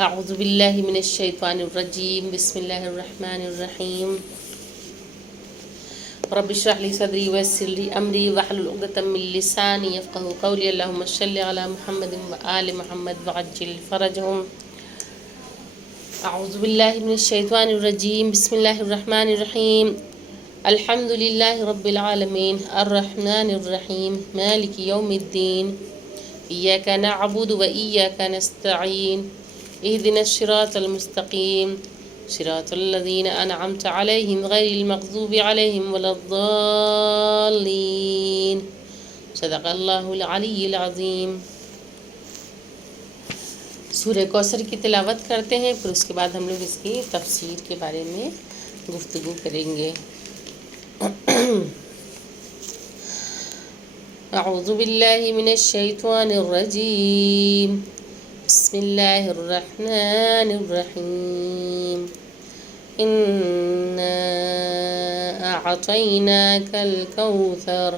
اعوذ باللہ من الشیطان الرجیم بسم اللہ الرحمن الرحیم رب اشرح لي صدری ویسر لي امری واحلل عقدۃ من لسانی یفقهوا قولی اللهم صل علی محمد وآل محمد وعجل فرجهم اعوذ باللہ من الشیطان الرجیم بسم اللہ الرحمن الرحیم الحمد للہ رب العالمین الرحمن الرحیم مالک یوم الدین ایاک نعبد وایاک نستعین اهدنا الصراط المستقیم صراط الذین انعمت علیہم غیر المغضوب علیہم ولا الضالین صدق اللہ العلی العظیم۔ سورہ کوثر کی تلاوت کرتے ہیں، پھر اس کے بعد ہم لوگ اس کی تفسیر کے بارے میں گفتگو کریں گے۔ اعوذ باللہ من الشیطان الرجیم بسم اللہ الرحمن الرحیم انا اعطیناک الکوثر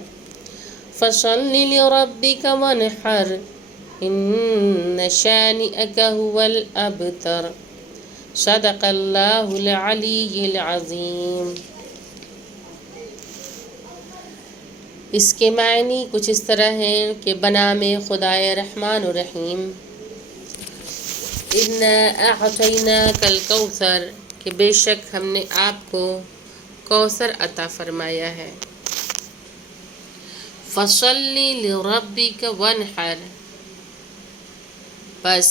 فصل لربک وانحر ان شانئک هو الابتر صدق اللہ العلی العظیم۔ اس کے معنی کچھ اس طرح ہیں کہ بنام خدائے رحمان و رحیم، اِنَّا أَعْطَيْنَاكَ الْكَوْثَرَ کہ بے شک ہم نے آپ کو کوثر عطا فرمایا ہے۔ فَصَلِّ لِرَبِّكَ وَانْحَرْ بس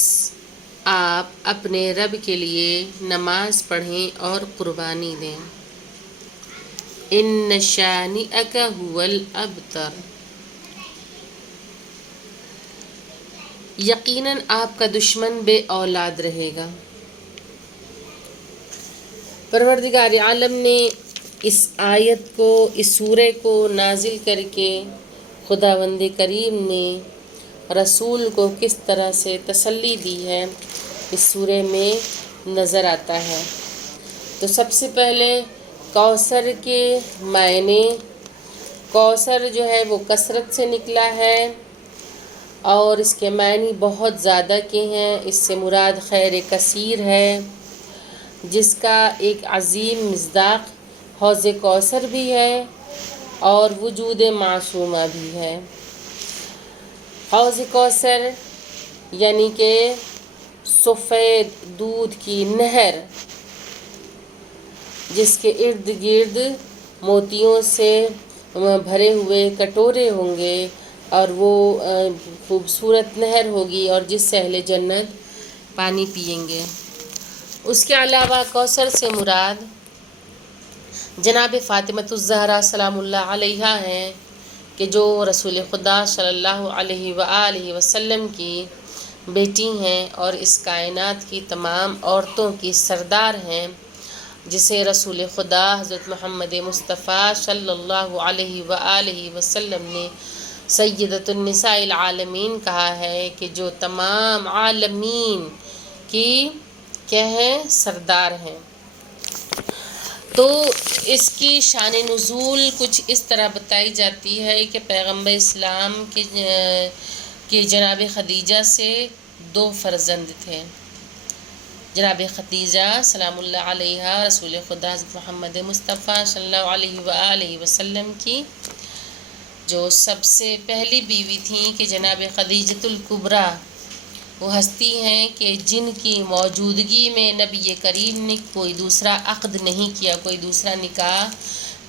آپ اپنے رب کے لیے نماز پڑھیں اور قربانی دیں۔ إِنَّ شَانِئَكَ هُوَ الْأَبْتَرُ یقیناً آپ کا دشمن بے اولاد رہے گا۔ پروردگار عالم نے اس آیت کو، اس سورہ کو نازل کر کے خداوند کریم نے رسول کو کس طرح سے تسلی دی ہے اس سورہ میں نظر آتا ہے۔ تو سب سے پہلے کوثر کے معنی، کوثر جو ہے وہ کثرت سے نکلا ہے اور اس کے معنی بہت زیادہ کے ہیں۔ اس سے مراد خیر کثیر ہے جس کا ایک عظیم مصداق حوض کوثر بھی ہے اور وجود معصومہ بھی ہے۔ حوض کوثر یعنی کہ سفید دودھ کی نہر جس کے ارد گرد موتیوں سے بھرے ہوئے کٹورے ہوں گے اور وہ خوبصورت نہر ہوگی اور جس سے اہل جنت پانی پئیں گے۔ اس کے علاوہ کوثر سے مراد جناب فاطمۃ الزہرا سلام اللہ علیہا ہیں کہ جو رسول خدا صلی اللہ علیہ وآلہ وسلم کی بیٹی ہیں اور اس کائنات کی تمام عورتوں کی سردار ہیں، جسے رسول خدا حضرت محمد مصطفیٰ صلی اللہ علیہ وآلہ وسلم نے سیدۃ النساء العالمین کہا ہے کہ جو تمام عالمین کی کیا ہیں سردار ہیں۔ تو اس کی شان نزول کچھ اس طرح بتائی جاتی ہے کہ پیغمبر اسلام کے جناب خدیجہ سے 2 فرزند تھے۔ جناب خدیجہ سلام اللہ علیہا رسول خدا حضرت محمد مصطفیٰ صلی اللہ علیہ وآلہ وسلم کی جو سب سے پہلی بیوی تھیں کہ جناب خدیجۃ الکبریٰ، وہ ہستی ہیں کہ جن کی موجودگی میں نبی کریم نے کوئی دوسرا عقد نہیں کیا، کوئی دوسرا نکاح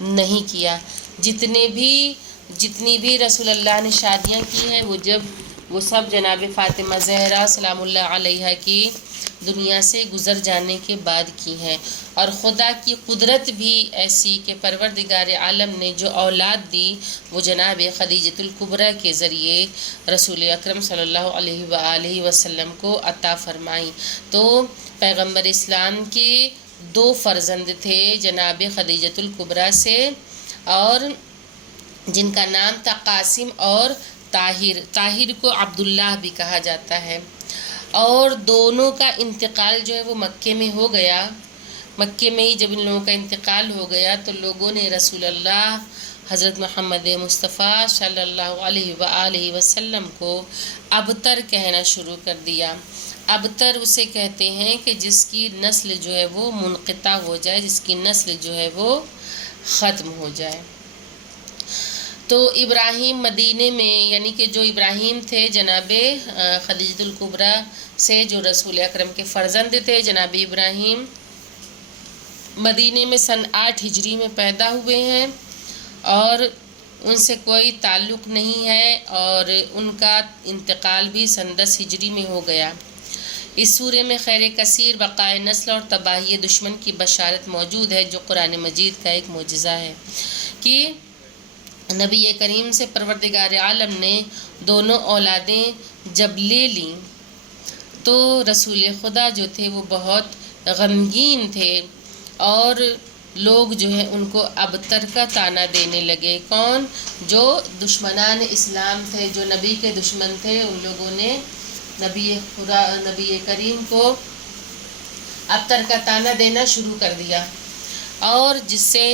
نہیں کیا۔ جتنی بھی رسول اللہ نے شادیاں کی ہیں وہ سب جناب فاطمہ زہرا سلام اللہ علیہا کی دنیا سے گزر جانے کے بعد کی ہیں۔ اور خدا کی قدرت بھی ایسی کہ پروردگار عالم نے جو اولاد دی وہ جناب خدیجۃ الکبریٰ کے ذریعے رسول اکرم صلی اللہ علیہ وآلہ وسلم کو عطا فرمائی۔ تو پیغمبر اسلام کے 2 فرزند تھے جناب خدیجۃ الکبریٰ سے، اور جن کا نام تھا قاسم اور طاہر کو عبداللہ بھی کہا جاتا ہے۔ اور دونوں کا انتقال جو ہے وہ مکے میں ہو گیا۔ مکے میں ہی جب ان لوگوں کا انتقال ہو گیا تو لوگوں نے رسول اللہ حضرت محمد مصطفیٰ صلی اللہ علیہ وآلہ وسلم کو ابتر کہنا شروع کر دیا۔ ابتر اسے کہتے ہیں کہ جس کی نسل جو ہے وہ منقطع ہو جائے، جس کی نسل جو ہے وہ ختم ہو جائے۔ تو ابراہیم مدینے میں، یعنی کہ جو ابراہیم تھے جناب خدیجۃ الکبریٰ سے، جو رسول اکرم کے فرزند تھے، جناب ابراہیم مدینے میں سن 8 ہجری میں پیدا ہوئے ہیں اور ان سے کوئی تعلق نہیں ہے، اور ان کا انتقال بھی سن 10 ہجری میں ہو گیا۔ اس سورے میں خیر کثیر، بقائے نسل اور تباہی دشمن کی بشارت موجود ہے، جو قرآن مجید کا ایک معجزہ ہے کہ نبی کریم سے پروردگار عالم نے دونوں اولادیں جب لے لیں تو رسول خدا جو تھے وہ بہت غمگین تھے، اور لوگ جو ہے ان کو ابتر کا طعنہ دینے لگے۔ کون؟ جو دشمنان اسلام تھے، جو نبی کے دشمن تھے، ان لوگوں نے نبی کریم کو ابتر کا طعنہ دینا شروع کر دیا، اور جس سے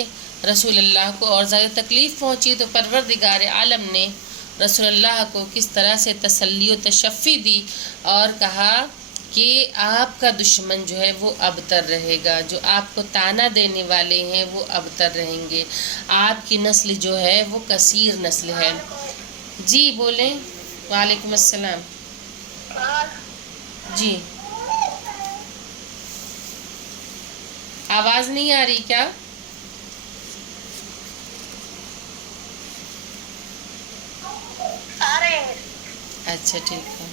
رسول اللہ کو اور زیادہ تکلیف پہنچی۔ تو پروردگار عالم نے رسول اللہ کو کس طرح سے تسلی و تشفی دی اور کہا کہ آپ کا دشمن جو ہے وہ ابتر رہے گا، جو آپ کو طعنہ دینے والے ہیں وہ ابتر رہیں گے، آپ کی نسل جو ہے وہ کثیر نسل ہے۔ جی بولیں۔ وعلیکم السلام۔ جی آواز نہیں آ رہی کیا؟ اچھا ٹھیک ہے۔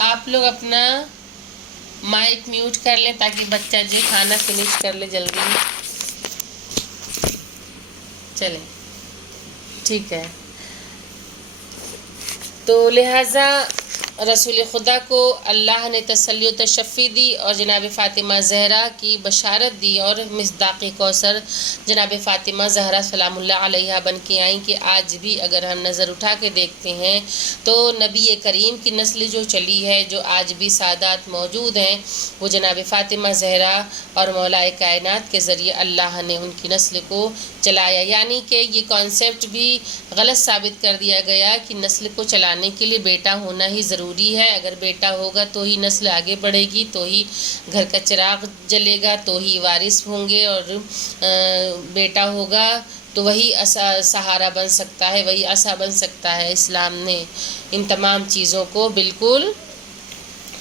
آپ لوگ اپنا مائک میوٹ کر لیں تاکہ بچہ جو کھانا فنش کر لے جلدی۔ چلیں ٹھیک ہے۔ تو لہٰذا رسول خدا کو اللہ نے تسلی و تشفی دی اور جناب فاطمہ زہرا کی بشارت دی، اور مصداق کوثر جناب فاطمہ زہرا سلام اللہ علیہا بن کے آئیں کہ آج بھی اگر ہم نظر اٹھا کے دیکھتے ہیں تو نبی کریم کی نسل جو چلی ہے، جو آج بھی سادات موجود ہیں، وہ جناب فاطمہ زہرا اور مولا کائنات کے ذریعے اللہ نے ان کی نسل کو چلایا۔ یعنی کہ یہ کانسیپٹ بھی غلط ثابت کر دیا گیا کہ نسل کو چلانے کے لیے بیٹا ہونا ہی ضروری ہے، اگر بیٹا ہوگا تو ہی نسل آگے بڑھے گی، تو ہی گھر کا چراغ جلے گا، تو ہی وارث ہوں گے، اور بیٹا ہوگا تو وہی سہارا بن سکتا ہے، وہی عصا بن سکتا ہے۔ اسلام نے ان تمام چیزوں کو بالکل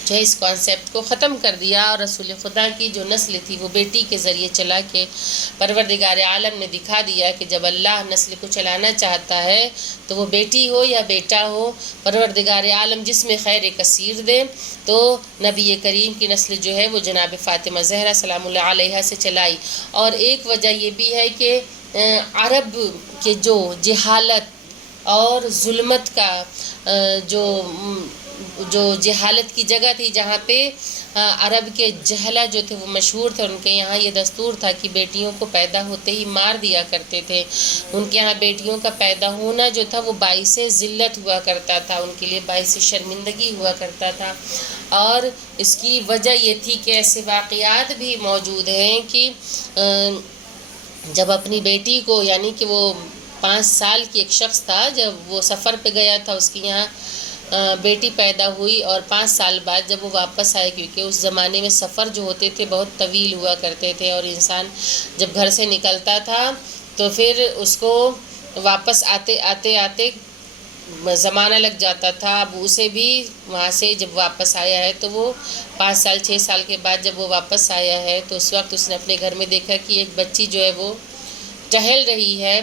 جو ہے اس کانسیپٹ کو ختم کر دیا، اور رسول خدا کی جو نسل تھی وہ بیٹی کے ذریعے چلا کے پروردگار عالم نے دکھا دیا کہ جب اللہ نسل کو چلانا چاہتا ہے تو وہ بیٹی ہو یا بیٹا ہو، پروردگار عالم جس میں خیر کثیر دے۔ تو نبی کریم کی نسل جو ہے وہ جناب فاطمہ زہرا سلام اللہ علیہا سے چلائی۔ اور ایک وجہ یہ بھی ہے کہ عرب کے جو جہالت اور ظلمت کا جو جہالت کی جگہ تھی، جہاں پہ عرب کے جہلہ جو تھے وہ مشہور تھے، ان کے یہاں یہ دستور تھا کہ بیٹیوں کو پیدا ہوتے ہی مار دیا کرتے تھے۔ ان کے یہاں بیٹیوں کا پیدا ہونا جو تھا وہ باعث ذلت ہوا کرتا تھا، ان کے لیے باعث شرمندگی ہوا کرتا تھا۔ اور اس کی وجہ یہ تھی کہ ایسے واقعات بھی موجود ہیں کہ جب اپنی بیٹی کو، یعنی کہ وہ 5 سال کی ایک شخص تھا، جب وہ سفر پہ گیا تھا، اس کی یہاں بیٹی پیدا ہوئی، اور 5 سال بعد جب وہ واپس آئے، کیونکہ اس زمانے میں سفر جو ہوتے تھے بہت طویل ہوا کرتے تھے، اور انسان جب گھر سے نکلتا تھا تو پھر اس کو واپس آتے زمانہ لگ جاتا تھا۔ اب اسے بھی وہاں سے جب واپس آیا ہے تو وہ 5 سال 6 سال کے بعد جب وہ واپس آیا ہے تو اس وقت اس نے اپنے گھر میں دیکھا کہ ایک بچی جو ہے وہ ٹہل رہی ہے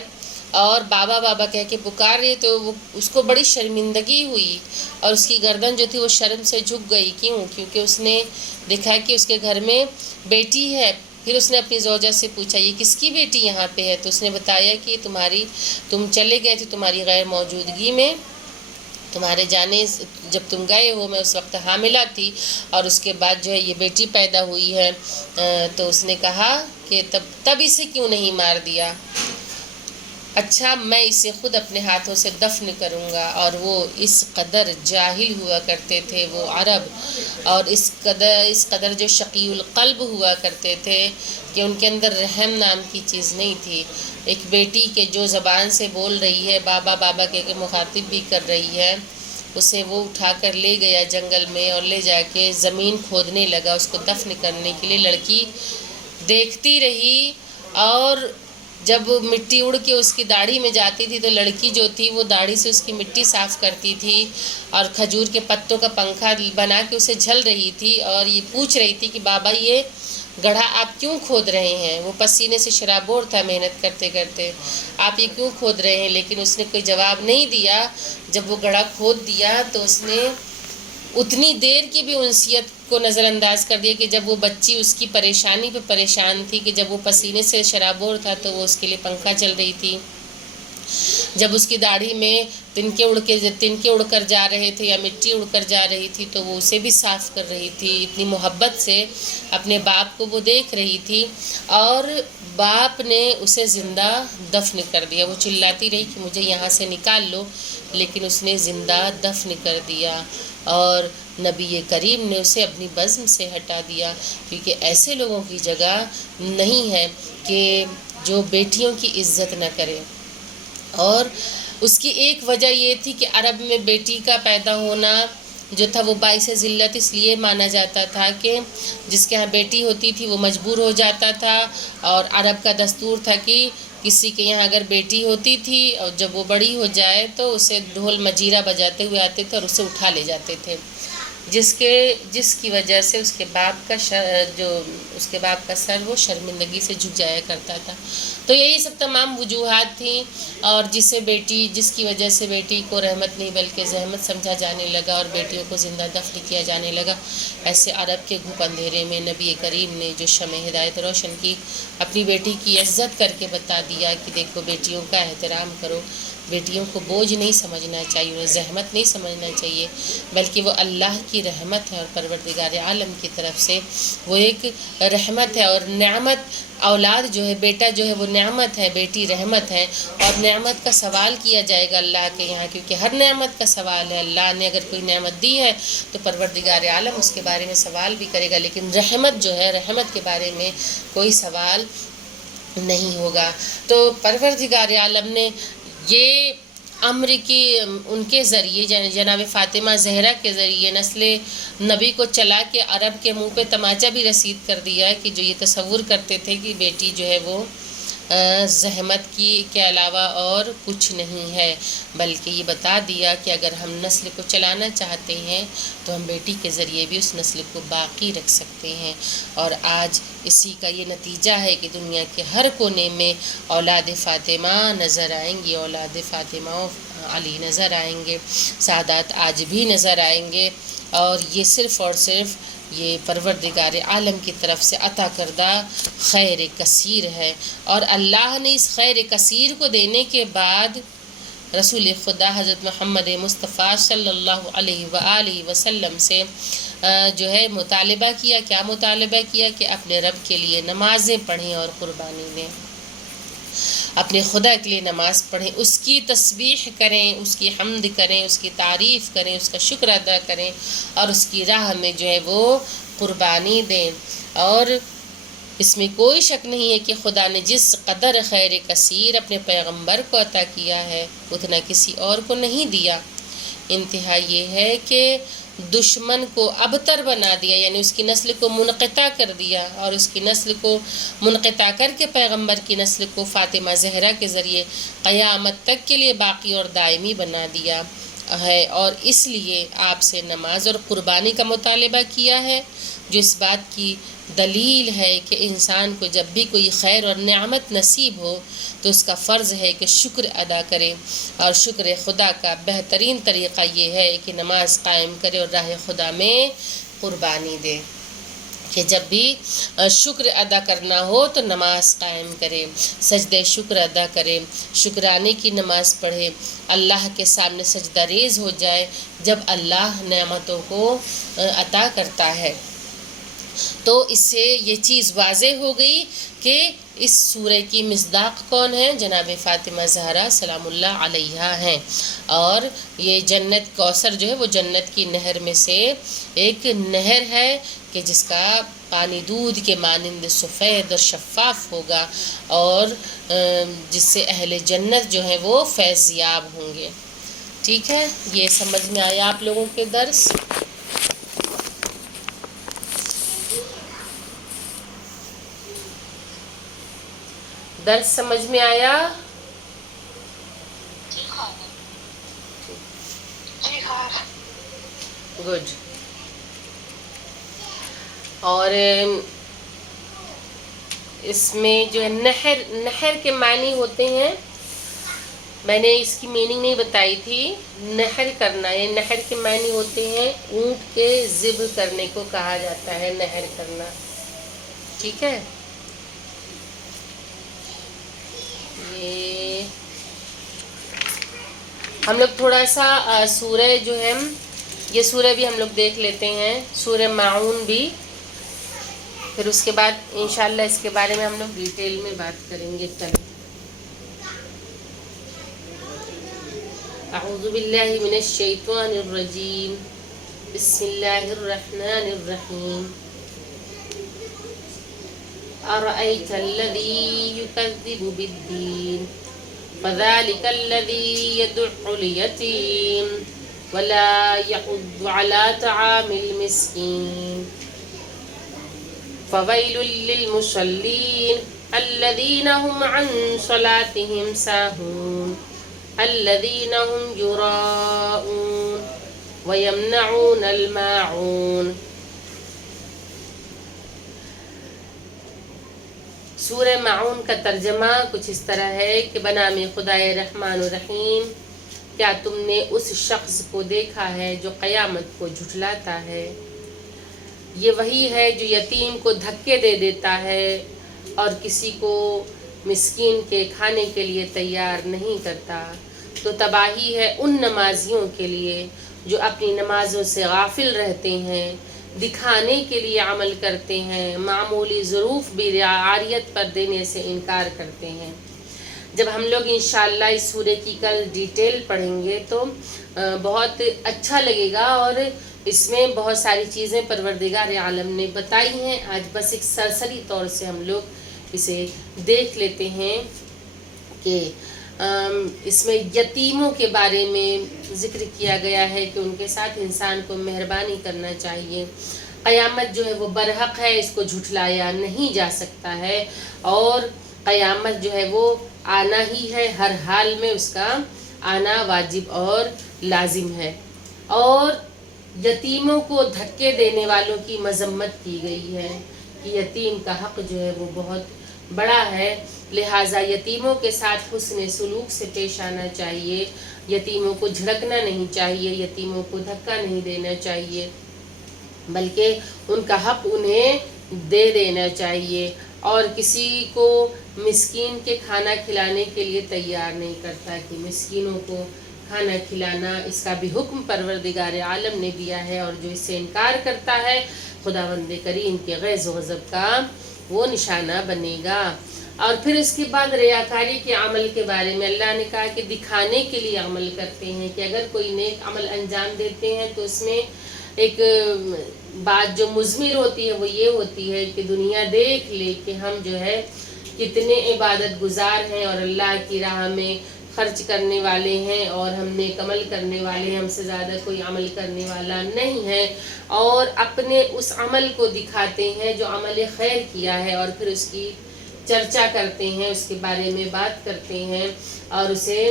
اور بابا بابا کہہ کے پکار رہی ہے، تو وہ اس کو بڑی شرمندگی ہوئی، اور اس کی گردن جو تھی وہ شرم سے جھک گئی۔ کیونکہ اس نے دیکھا کہ اس کے گھر میں بیٹی ہے۔ پھر اس نے اپنی زوجہ سے پوچھا یہ کس کی بیٹی یہاں پہ ہے، تو اس نے بتایا کہ تم چلے گئے تھے، تمہاری غیر موجودگی میں، تمہارے جانے جب تم گئے ہو میں اس وقت حاملہ تھی، اور اس کے بعد جو ہے یہ بیٹی پیدا ہوئی ہے۔ تو اس نے کہا کہ تب اسے کیوں نہیں مار دیا۔ اچھا میں اسے خود اپنے ہاتھوں سے دفن کروں گا۔ اور وہ اس قدر جاہل ہوا کرتے تھے وہ عرب، اور اس قدر جو شقی القلب ہوا کرتے تھے کہ ان کے اندر رحم نام کی چیز نہیں تھی۔ ایک بیٹی کے جو زبان سے بول رہی ہے، بابا بابا کے مخاطب بھی کر رہی ہے، اسے وہ اٹھا کر لے گیا جنگل میں اور لے جا کے زمین کھودنے لگا اس کو دفن کرنے کے لیے۔ لڑکی دیکھتی رہی، اور جب مٹی اڑ کے اس کی داڑھی میں جاتی تھی تو لڑکی جو تھی وہ داڑھی سے اس کی مٹی صاف کرتی تھی، اور کھجور کے پتوں کا پنکھا بنا کے اسے جھل رہی تھی، اور یہ پوچھ رہی تھی کہ بابا یہ گڑھا آپ کیوں کھود رہے ہیں؟ وہ پسینے سے شرابور تھا محنت کرتے کرتے، آپ یہ کیوں کھود رہے ہیں؟ لیکن اس نے کوئی جواب نہیں دیا۔ جب وہ گڑھا کھود دیا تو اس نے اتنی دیر کی بھی انسیت کو نظر انداز کر دیا کہ جب وہ بچی اس کی پریشانی پہ پریشان تھی، کہ جب وہ پسینے سے شرابور تھا تو وہ اس کے لیے پنکھا چل رہی تھی، جب اس کی داڑھی میں تنکے اڑ کر جا رہے تھے یا مٹی اڑ کر جا رہی تھی تو وہ اسے بھی صاف کر رہی تھی۔ اتنی محبت سے اپنے باپ کو وہ دیکھ رہی تھی، اور باپ نے اسے زندہ دفن کر دیا۔ وہ چلاتی رہی کہ مجھے یہاں سے نکال لو، لیکن اس نے زندہ دفن کر دیا، اور نبی کریم نے اسے اپنی بزم سے ہٹا دیا، کیونکہ ایسے لوگوں کی جگہ نہیں ہے کہ جو بیٹیوں کی عزت نہ کرے۔ اور اس کی ایک وجہ یہ تھی کہ عرب میں بیٹی کا پیدا ہونا جو تھا وہ باعث ذلت اس لیے مانا جاتا تھا کہ جس کے ہاں بیٹی ہوتی تھی وہ مجبور ہو جاتا تھا، اور عرب کا دستور تھا کہ کسی کے یہاں اگر بیٹی ہوتی تھی اور جب وہ بڑی ہو جائے تو اسے ڈھول مجیرہ بجاتے ہوئے آتے تھے اور اسے اٹھا لے جاتے تھے، جس کی وجہ سے اس کے باپ کا سر وہ شرمندگی سے جھک جایا کرتا تھا۔ تو یہی سب تمام وجوہات تھیں، اور جس کی وجہ سے بیٹی کو رحمت نہیں بلکہ زحمت سمجھا جانے لگا، اور بیٹیوں کو زندہ دفن کیا جانے لگا۔ ایسے عرب کے گھوپ اندھیرے میں نبی کریم نے جو شمع ہدایت روشن کی، اپنی بیٹی کی عزت کر کے بتا دیا کہ دیکھو بیٹیوں کا احترام کرو، بیٹیوں کو بوجھ نہیں سمجھنا چاہیے، انہیں زحمت نہیں سمجھنا چاہیے، بلکہ وہ اللہ کی رحمت ہے اور پروردگار عالم کی طرف سے وہ ایک رحمت ہے، اور نعمت اولاد جو ہے، بیٹا جو ہے وہ نعمت ہے، بیٹی رحمت ہے، اور نعمت کا سوال کیا جائے گا اللہ کے یہاں، کیونکہ ہر نعمت کا سوال ہے۔ اللہ نے اگر کوئی نعمت دی ہے تو پروردگار عالم اس کے بارے میں سوال بھی کرے گا، لیکن رحمت جو ہے، رحمت کے بارے میں کوئی سوال نہیں ہوگا۔ تو پروردگار عالم نے یہ امر کی ان کے ذریعے جناب فاطمہ زہرا کے ذریعے نسل نبی کو چلا کے عرب کے منہ پہ تماچا بھی رسید کر دیا ہے، کہ جو یہ تصور کرتے تھے کہ بیٹی جو ہے وہ زحمت کی کے علاوہ اور کچھ نہیں ہے، بلکہ یہ بتا دیا کہ اگر ہم نسل کو چلانا چاہتے ہیں تو ہم بیٹی کے ذریعے بھی اس نسل کو باقی رکھ سکتے ہیں۔ اور آج اسی کا یہ نتیجہ ہے کہ دنیا کے ہر کونے میں اولاد فاطمہ نظر آئیں گی، اولاد فاطمہ و علی نظر آئیں گے، سادات آج بھی نظر آئیں گے، اور یہ صرف اور صرف یہ پروردگار عالم کی طرف سے عطا کردہ خیر کثیر ہے۔ اور اللہ نے اس خیر کثیر کو دینے کے بعد رسول خدا حضرت محمد مصطفیٰ صلی اللہ علیہ وآلہ وسلم سے جو ہے مطالبہ کیا، کیا مطالبہ کیا؟ کہ اپنے رب کے لیے نمازیں پڑھیں اور قربانی دیں، اپنے خدا کے لیے نماز پڑھیں، اس کی تسبیح کریں، اس کی حمد کریں، اس کی تعریف کریں، اس کا شکر ادا کریں، اور اس کی راہ میں جو ہے وہ قربانی دیں۔ اور اس میں کوئی شک نہیں ہے کہ خدا نے جس قدر خیر کثیر اپنے پیغمبر کو عطا کیا ہے اتنا کسی اور کو نہیں دیا۔ انتہا یہ ہے کہ دشمن کو ابتر بنا دیا، یعنی اس کی نسل کو منقطع کر دیا، اور اس کی نسل کو منقطع کر کے پیغمبر کی نسل کو فاطمہ زہرا کے ذریعے قیامت تک کے لیے باقی اور دائمی بنا دیا ہے۔ اور اس لیے آپ سے نماز اور قربانی کا مطالبہ کیا ہے، جو اس بات کی دلیل ہے کہ انسان کو جب بھی کوئی خیر اور نعمت نصیب ہو تو اس کا فرض ہے کہ شکر ادا کرے، اور شکر خدا کا بہترین طریقہ یہ ہے کہ نماز قائم کرے اور راہ خدا میں قربانی دے، کہ جب بھی شکر ادا کرنا ہو تو نماز قائم کرے، سجدہ شکر ادا کرے، شکرانے کی نماز پڑھے، اللہ کے سامنے سجدہ ریز ہو جائے جب اللہ نعمتوں کو عطا کرتا ہے۔ تو اس سے یہ چیز واضح ہو گئی کہ اس سورہ کی مصداق کون ہے؟ جناب فاطمہ زہرا سلام اللہ علیہا ہیں، اور یہ جنت کوثر جو ہے وہ جنت کی نہر میں سے ایک نہر ہے کہ جس کا پانی دودھ کے مانند سفید اور شفاف ہوگا، اور جس سے اہل جنت جو ہیں وہ فیض یاب ہوں گے۔ ٹھیک ہے، یہ سمجھ میں آیا آپ لوگوں کے درس؟ درس سمجھ میں آیا؟ گڈ۔ اور اس میں جو ہے نہر کے معنی ہوتے ہیں، میں نے اس کی میننگ نہیں بتائی تھی۔ نہر کرنا، یہ نہر کے معنی ہوتے ہیں اونٹ کے ذبح کرنے کو کہا جاتا ہے نہر کرنا۔ ٹھیک ہے، یہ ہم لوگ تھوڑا سا سورہ جو ہے یہ سورہ بھی ہم لوگ دیکھ لیتے ہیں، سورہ معون بھی، پھر اس کے بعد انشاءاللہ اس کے بارے میں ہم لوگ ڈیٹیل میں بات کریں گے کل۔ اعوذ باللہ من الشیطان الرجیم، بسم اللہ الرحمن الرحیم۔ أرأيت الذي يكذب بالدين فذلك الذي يدع اليتيم ولا يحض على طعام المسكين فويل للمصلين الذين هم عن صلاتهم ساهون الذين هم يراءون ويمنعون الماعون۔ سورہ معون کا ترجمہ کچھ اس طرح ہے کہ بنام خدائے رحمان و رحیم، کیا تم نے اس شخص کو دیکھا ہے جو قیامت کو جھٹلاتا ہے؟ یہ وہی ہے جو یتیم کو دھکے دے دیتا ہے اور کسی کو مسکین کے کھانے کے لیے تیار نہیں کرتا۔ تو تباہی ہے ان نمازیوں کے لیے جو اپنی نمازوں سے غافل رہتے ہیں، دکھانے کے لیے عمل کرتے ہیں، معمولی ظروف بھی رعایت پر دینے سے انکار کرتے ہیں۔ جب ہم لوگ انشاءاللہ اس سورہ کی کل ڈیٹیل پڑھیں گے تو بہت اچھا لگے گا، اور اس میں بہت ساری چیزیں پروردگار عالم نے بتائی ہیں۔ آج بس ایک سرسری طور سے ہم لوگ اسے دیکھ لیتے ہیں کہ اس میں یتیموں کے بارے میں ذکر کیا گیا ہے کہ ان کے ساتھ انسان کو مہربانی کرنا چاہیے۔ قیامت جو ہے وہ برحق ہے، اس کو جھٹلایا نہیں جا سکتا ہے، اور قیامت جو ہے وہ آنا ہی ہے، ہر حال میں اس کا آنا واجب اور لازم ہے۔ اور یتیموں کو دھکے دینے والوں کی مذمت کی گئی ہے کہ یتیم کا حق جو ہے وہ بہت بڑا ہے، لہٰذا یتیموں کے ساتھ حسن سلوک سے پیش آنا چاہیے، یتیموں کو جھڑکنا نہیں چاہیے، یتیموں کو دھکا نہیں دینا چاہیے، بلکہ ان کا حق انہیں دے دینا چاہیے۔ اور کسی کو مسکین کے کھانا کھلانے کے لیے تیار نہیں کرتا کہ مسکینوں کو کھانا کھلانا، اس کا بھی حکم پروردگار عالم نے دیا ہے، اور جو اس سے انکار کرتا ہے خداوند کریم کے غیظ و غضب کا وہ نشانہ بنے گا۔ اور پھر اس کے بعد ریاکاری کے عمل کے بارے میں اللہ نے کہا کہ دکھانے کے لیے عمل کرتے ہیں، کہ اگر کوئی نیک عمل انجام دیتے ہیں تو اس میں ایک بات جو مضمر ہوتی ہے وہ یہ ہوتی ہے کہ دنیا دیکھ لے کہ ہم جو ہے کتنے عبادت گزار ہیں اور اللہ کی راہ میں خرچ کرنے والے ہیں، اور ہم نیک عمل کرنے والے ہیں، ہم سے زیادہ کوئی عمل کرنے والا نہیں ہے، اور اپنے اس عمل کو دکھاتے ہیں جو عمل خیر کیا ہے، اور پھر اس کی چرچا کرتے ہیں، اس کے بارے میں بات کرتے ہیں، اور اسے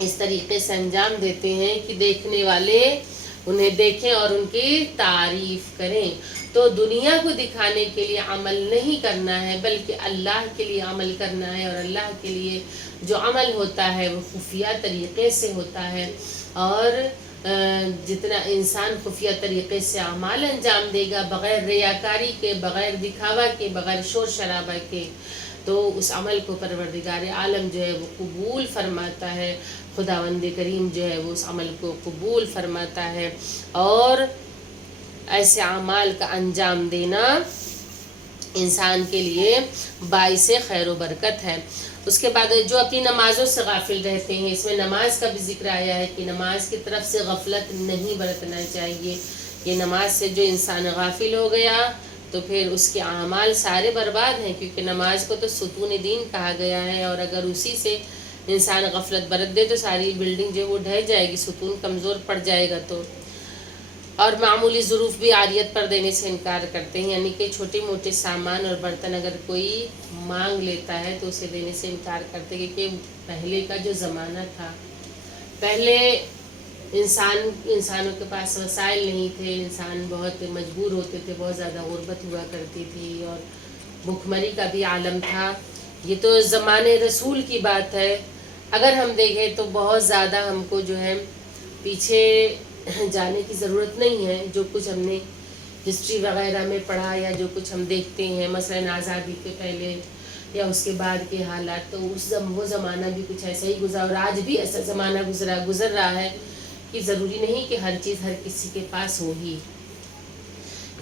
اس طریقے سے انجام دیتے ہیں کہ دیکھنے والے انہیں دیکھیں اور ان کی تعریف کریں۔ تو دنیا کو دکھانے کے لیے عمل نہیں کرنا ہے، بلکہ اللہ کے لیے عمل کرنا ہے، اور اللہ کے لیے جو عمل ہوتا ہے وہ خفیہ طریقے سے ہوتا ہے، اور جتنا انسان خفیہ طریقے سے اعمال انجام دے گا بغیر ریاکاری کے، بغیر دکھاوا کے، بغیر شور شرابہ کے، تو اس عمل کو پروردگار عالم جو ہے وہ قبول فرماتا ہے، خداوند کریم جو ہے وہ اس عمل کو قبول فرماتا ہے۔ اور ایسے اعمال کا انجام دینا انسان کے لیے باعث خیر و برکت ہے۔ اس کے بعد جو اپنی نمازوں سے غافل رہتے ہیں، اس میں نماز کا بھی ذکر آیا ہے کہ نماز کی طرف سے غفلت نہیں برتنا چاہیے۔ یہ نماز سے جو انسان غافل ہو گیا تو پھر اس کے اعمال سارے برباد ہیں، کیونکہ نماز کو تو ستون دین کہا گیا ہے، اور اگر اسی سے انسان غفلت برت دے تو ساری بلڈنگ جو وہ ڈھہ جائے گی، ستون کمزور پڑ جائے گا۔ تو اور معمولی ظروف بھی عاریت پر دینے سے انکار کرتے ہیں، یعنی کہ چھوٹے موٹے سامان اور برتن اگر کوئی مانگ لیتا ہے تو اسے دینے سے انکار کرتے ہیں، کیونکہ پہلے کا جو زمانہ تھا، پہلے انسانوں کے پاس وسائل نہیں تھے، انسان بہت مجبور ہوتے تھے، بہت زیادہ غربت ہوا کرتی تھی اور بھوکمری کا بھی عالم تھا۔ یہ تو زمانے رسول کی بات ہے۔ اگر ہم دیکھیں تو بہت زیادہ ہم کو جو ہے پیچھے جانے کی ضرورت نہیں ہے۔ جو کچھ ہم نے ہسٹری وغیرہ میں پڑھا یا جو کچھ ہم دیکھتے ہیں، مثلاً آزادی کے پہلے یا اس کے بعد کے حالات، تو وہ زمانہ بھی کچھ ایسا ہی گزرا، اور آج بھی ایسا زمانہ گزر رہا ہے کہ ضروری نہیں کہ ہر چیز ہر کسی کے پاس ہو ہی،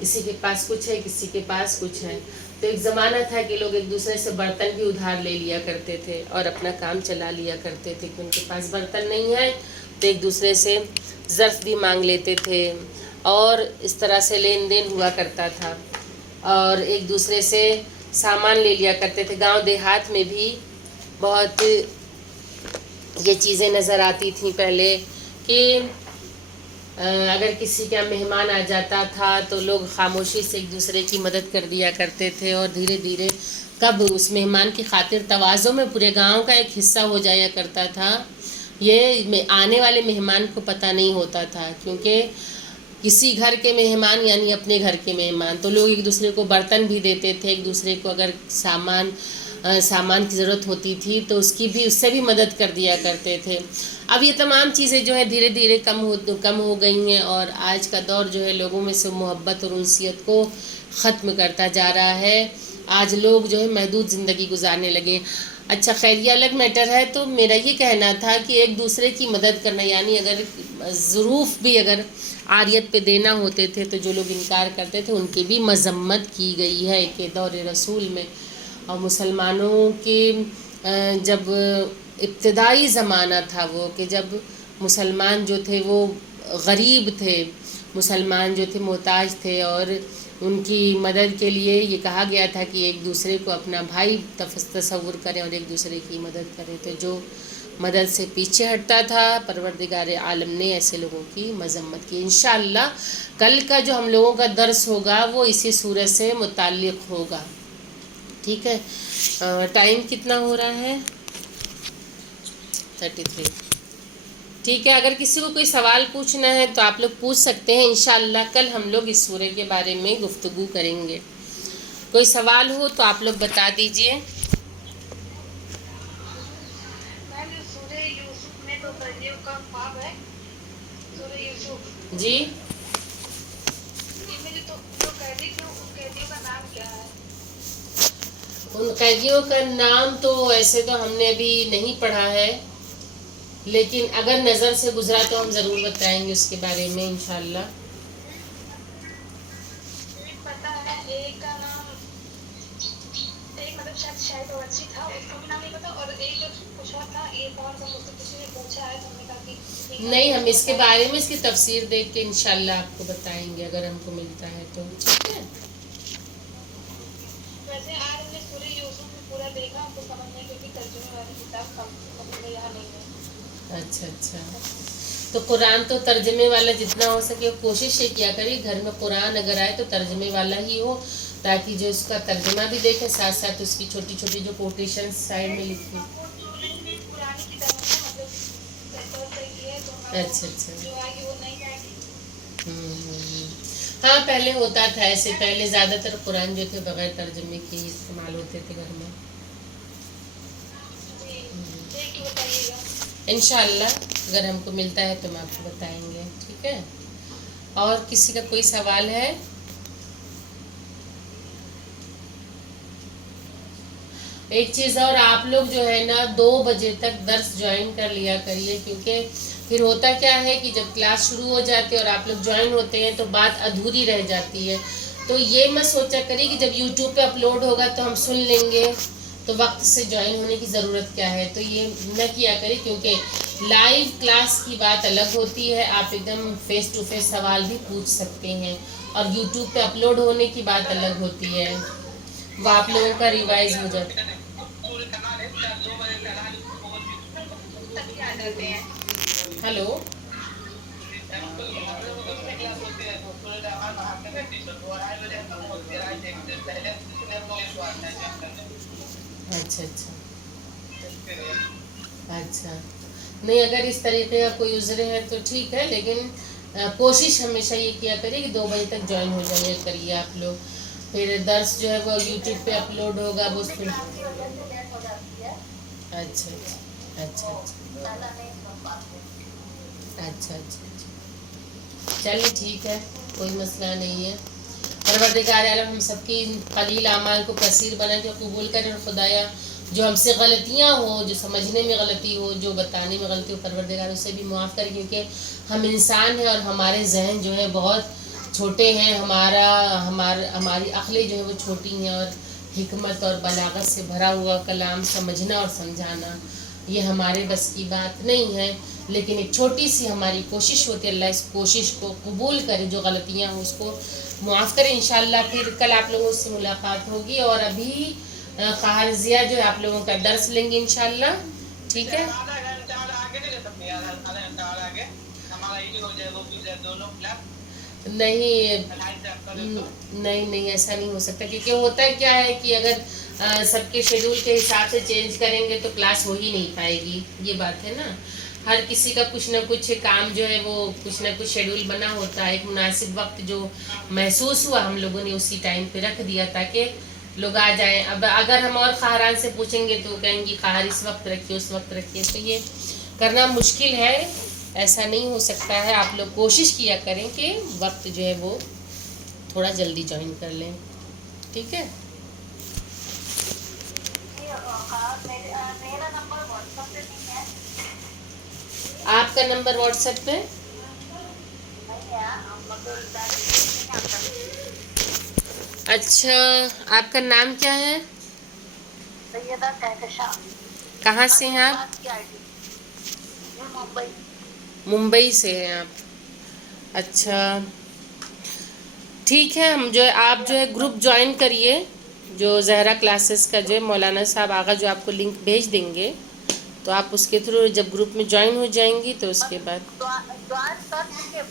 کسی کے پاس کچھ ہے، کسی کے پاس کچھ ہے۔ تو ایک زمانہ تھا کہ لوگ ایک دوسرے سے برتن بھی ادھار لے لیا کرتے تھے اور اپنا کام چلا لیا کرتے تھے، کہ ان کے پاس برتن نہیں ہے تو ایک دوسرے سے ظرف بھی مانگ لیتے تھے، اور اس طرح سے لین دین ہوا کرتا تھا، اور ایک دوسرے سے سامان لے لیا کرتے تھے۔ گاؤں دیہات میں بھی بہت یہ چیزیں نظر آتی تھیں پہلے، کہ اگر کسی کا مہمان آ جاتا تھا تو لوگ خاموشی سے ایک دوسرے کی مدد کر دیا کرتے تھے، اور دھیرے دھیرے کب اس مہمان کی خاطر تواضع میں پورے گاؤں کا ایک حصہ ہو جایا کرتا تھا، یہ آنے والے مہمان کو پتہ نہیں ہوتا تھا، کیونکہ کسی گھر کے مہمان یعنی اپنے گھر کے مہمان، تو لوگ ایک دوسرے کو برتن بھی دیتے تھے، ایک دوسرے کو اگر سامان کی ضرورت ہوتی تھی تو اس سے بھی مدد کر دیا کرتے تھے۔ اب یہ تمام چیزیں جو ہے دھیرے دھیرے کم ہو گئی ہیں، اور آج کا دور جو ہے لوگوں میں سے محبت اور انسیت کو ختم کرتا جا رہا ہے۔ آج لوگ جو ہے محدود زندگی گزارنے لگے۔ اچھا خیر، یہ الگ میٹر ہے۔ تو میرا یہ کہنا تھا کہ ایک دوسرے کی مدد کرنا، یعنی اگر ظروف بھی اگر عاریت پہ دینا ہوتے تھے تو جو لوگ انکار کرتے تھے ان کی بھی مذمت کی گئی ہے کہ دور رسول میں، اور مسلمانوں کے جب ابتدائی زمانہ تھا وہ، کہ جب مسلمان جو تھے وہ غریب تھے، مسلمان جو تھے محتاج تھے، اور ان کی مدد کے لیے یہ کہا گیا تھا کہ ایک دوسرے کو اپنا بھائی تصور کریں اور ایک دوسرے کی مدد کریں، تو جو مدد سے پیچھے ہٹتا تھا پروردگار عالم نے ایسے لوگوں کی مذمت کی۔ انشاءاللہ کل کا جو ہم لوگوں کا درس ہوگا وہ اسی سورہ سے متعلق ہوگا، ٹھیک ہے؟ ٹائم کتنا ہو رہا ہے؟ 33۔ ٹھیک ہے، اگر کسی کو کوئی سوال پوچھنا ہے تو آپ لوگ پوچھ سکتے ہیں۔ انشاءاللہ کل ہم لوگ اس سورہ کے بارے میں گفتگو کریں گے۔ کوئی سوال ہو تو آپ لوگ بتا دیجئے۔ جی، ان قیدیوں کا نام تو ایسے تو ہم نے ابھی نہیں پڑھا ہے، لیکن اگر نظر سے گزرا تو ہم ضرور بتائیں گے اس کے بارے میں انشاءاللہ۔ نہیں، ہم اس کے بارے میں اس کی تفسیر دیکھ کے انشاءاللہ آپ کو بتائیں گے اگر ہم کو ملتا ہے تو، ٹھیک ہے؟ اچھا، تو قرآن تو ترجمے والا جتنا ہو سکے کوشش یہ کیا کری گھر میں قرآن اگر آئے تو ترجمے والا ہی ہو، تاکہ جو اس کا ترجمہ بھی دیکھے ساتھ ساتھ اس کی چھوٹی چھوٹی جو کوٹیشن سائڈ میں لکھی۔ اچھا، ہاں پہلے ہوتا تھا ایسے، پہلے زیادہ تر قرآن جو تھے بغیر ترجمے کے ہی استعمال ہوتے تھے گھر میں۔ انشاءاللہ اگر ہم کو ملتا ہے تو ہم آپ کو بتائیں گے، ٹھیک ہے؟ اور کسی کا کوئی سوال ہے؟ ایک چیز اور، آپ لوگ جو ہے نا 2 بجے تک درس جوائن کر لیا کریے، کیونکہ پھر ہوتا کیا ہے کہ جب کلاس شروع ہو جاتی ہے اور آپ لوگ جوائن ہوتے ہیں تو بات ادھوری رہ جاتی ہے. تو یہ میں سوچا کری کہ جب یوٹیوب پہ اپلوڈ ہوگا تو ہم سن لیں گے، تو وقت سے جوائن ہونے کی ضرورت کیا ہے. تو یہ نہ کیا کری، کیونکہ لائیو کلاس کی بات الگ ہوتی ہے، آپ ایک دم فیس ٹو فیس سوال بھی پوچھ سکتے ہیں، اور یوٹیوب پہ اپلوڈ ہونے کی بات الگ ہوتی ہے، وہ آپ لوگوں کا ریوائز ہو جاتا ہے. ہلو. اچھا اچھا اچھا. نہیں، اگر اس طریقے کا کوئی عذر ہے تو ٹھیک ہے، لیکن کوشش ہمیشہ یہ کیا کرے کہ 2 بجے تک جوائن ہو جائے کریے آپ لوگ. پھر درس جو ہے وہ یوٹیوب پہ اپلوڈ ہوگا، وہ اس پہ. اچھا اچھا اچھا اچھا اچھا چلیے ٹھیک ہے، کوئی مسئلہ نہیں ہے. پروردگار عالم ہم سب کی قلیل اعمال کو کثیر بنا کے قبول کرے، اور خدایا جو ہم سے غلطیاں ہوں، جو سمجھنے میں غلطی ہو، جو بتانے میں غلطی ہو، پروردگار اسے بھی معاف کرے، کیونکہ ہم انسان ہیں اور ہمارے ذہن جو ہے بہت چھوٹے ہیں، ہماری عقلیں جو ہے وہ چھوٹی ہیں، اور حکمت اور بلاغت سے بھرا ہوا کلام سمجھنا اور سمجھانا یہ ہمارے بس کی بات نہیں ہے. لیکن ایک چھوٹی سی ہماری کوشش ہوتی ہے، اللہ اس کوشش کو قبول کرے، جو غلطیاں ہوں اس کو معاف کرے. انشاءاللہ پھر کل آپ لوگوں سے ملاقات ہوگی، اور ابھی خواہر ضیاء جو ہے آپ لوگوں کا درس لیں گے انشاءاللہ. ٹھیک ہے. نہیں نہیں نہیں، ایسا نہیں ہو سکتا، کیونکہ ہوتا کیا ہے کہ اگر سب کے شیڈول کے حساب سے چینج کریں گے تو کلاس ہو ہی نہیں پائے گی. یہ بات ہے نا، ہر کسی کا کچھ نہ کچھ کام جو ہے وہ کچھ نہ کچھ شیڈول بنا ہوتا ہے. ایک مناسب وقت جو محسوس ہوا ہم لوگوں نے اسی ٹائم پہ رکھ دیا تاکہ لوگ آ جائیں. اب اگر ہم اور خواہران سے پوچھیں گے تو کہیں گی خواہر اس وقت رکھیے اس وقت رکھیے، تو یہ کرنا مشکل ہے، ایسا نہیں ہو سکتا ہے. آپ لوگ کوشش کیا کریں کہ وقت جو ہے وہ تھوڑا جلدی جوائن کر لیں. ٹھیک ہے. آپ کا نمبر واٹس ایپ پہ؟ اچھا، آپ کا نام کیا ہے؟ سیدہ کہکشاں. کہاں سے ہیں آپ؟ ممبئی. ممبئی سے ہیں آپ؟ اچھا ٹھیک ہے. ہم جو ہے آپ جو ہے گروپ جوائن کریے، جو زہرا کلاسز کا جو ہے مولانا صاحب آغا جو آپ کو لنک بھیج دیں گے، تو آپ اس کے تھرو جب گروپ میں جوائن ہو جائیں گی تو اس کے بعد جوائن کر چکے